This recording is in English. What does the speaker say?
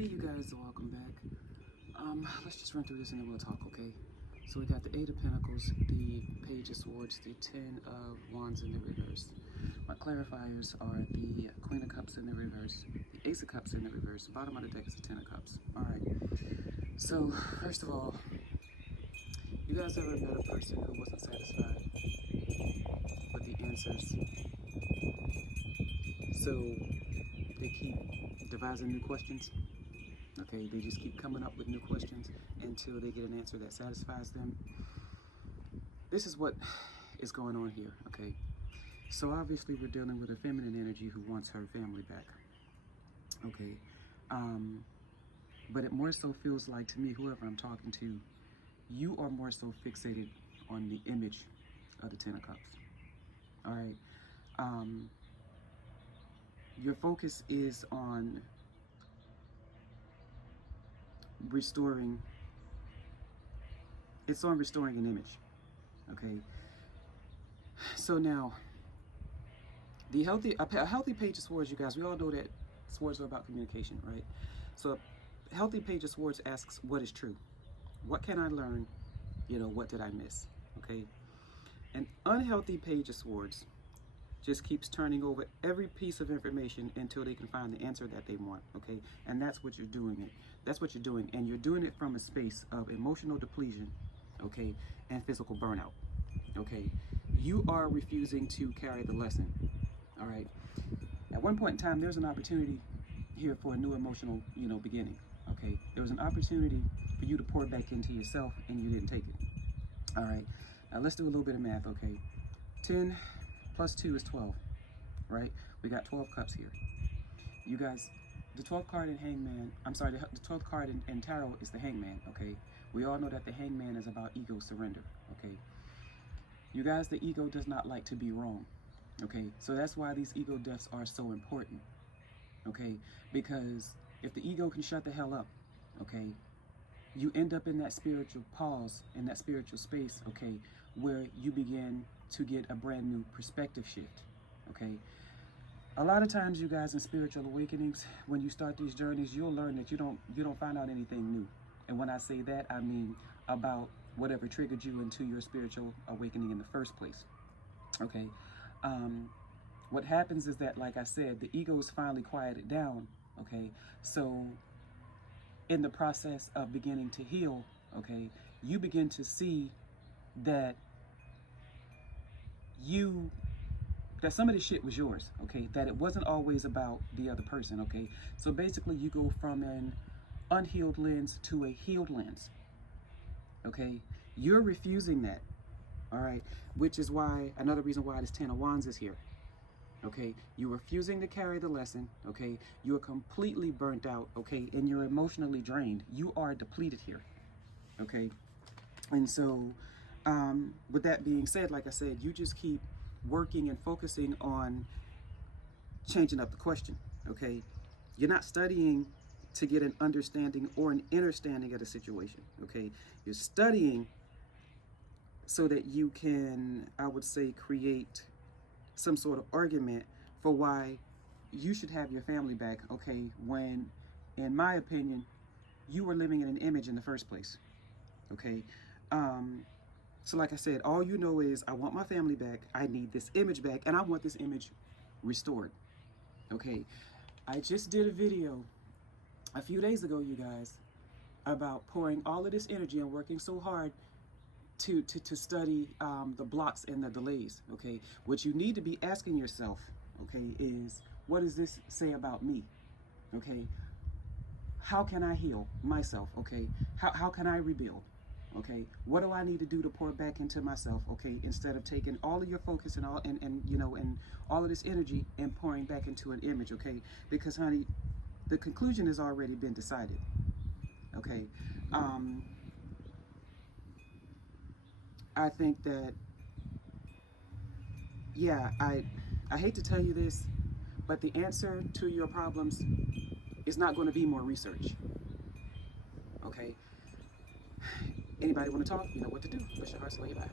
Hey, you guys, welcome back. Let's just run through this and then we'll talk, okay? So we got the Eight of Pentacles, the Page of Swords, the Ten of Wands in the reverse. My clarifiers are the Queen of Cups in the reverse, the Ace of Cups in the reverse. The bottom of the deck is the Ten of Cups. All right. So first of all, you guys ever met a person who wasn't satisfied with the answers? So they keep devising new questions. Okay, they just keep coming up with new questions until they get an answer that satisfies them. This is what is going on here, okay? So obviously we're dealing with a feminine energy who wants her family back, okay? But it more so feels like to me, whoever I'm talking to, you are more so fixated on the image of the Ten of Cups, all right? Your focus is on restoring an image, okay? So now a healthy Page of Swords, you guys, we all know that swords are about communication, right? So a healthy Page of Swords asks, what is true? What can I learn? What did I miss? Okay. An unhealthy Page of Swords just keeps turning over every piece of information until they can find the answer that they want, okay? And that's what you're doing. That's what you're doing, and you're doing it from a space of emotional depletion, okay, and physical burnout, okay? You are refusing to carry the lesson, all right? At one point in time, there's an opportunity here for a new emotional, beginning, okay? There was an opportunity for you to pour back into yourself, and you didn't take it, all right? Now, let's do a little bit of math, okay? 10 plus 2 is 12, right? We got 12 cups here. You guys, the 12th card in Hangman, I'm sorry, the 12th card in Tarot is the Hangman, okay? We all know that the Hangman is about ego surrender, okay? You guys, the ego does not like to be wrong, okay? So that's why these ego deaths are so important, okay? Because if the ego can shut the hell up, okay, you end up in that spiritual pause, in that spiritual space, okay, where you begin to get a brand new perspective shift, okay? A lot of times, you guys, in spiritual awakenings, when you start these journeys, you'll learn that you don't find out anything new. And when I say that, I mean about whatever triggered you into your spiritual awakening in the first place, okay? What happens is that, like I said, the ego is finally quieted down, okay? So in the process of beginning to heal, okay, you begin to see that some of this shit was yours, okay? That it wasn't always about the other person, okay? So basically you go from an unhealed lens to a healed lens, okay? You're refusing that, all right? Which is why, another reason why this Ten of Wands is here, okay? You're refusing to carry the lesson, okay? You are completely burnt out, okay? And you're emotionally drained. You are depleted here, okay? And so, with that being said, like I said, you just keep working and focusing on changing up the question, okay? You're not studying to get an understanding or an understanding of the situation, okay? You're studying so that you can, I would say, create some sort of argument for why you should have your family back, okay, when, in my opinion, you were living in an image in the first place, okay? So like I said, all you know is, I want my family back, I need this image back, and I want this image restored, okay? I just did a video a few days ago, you guys, about pouring all of this energy and working so hard to study the blocks and the delays, okay? What you need to be asking yourself, okay, is, what does this say about me, okay? How can I heal myself, okay? How can I rebuild? Okay, what do I need to do to pour back into myself? Okay, instead of taking all of your focus and all and all of this energy and pouring back into an image. Okay, because honey, the conclusion has already been decided. Okay, I think that, yeah, I hate to tell you this, but the answer to your problems is not going to be more research. Okay. Anybody want to talk? You know what to do. Push your heart, slay your back.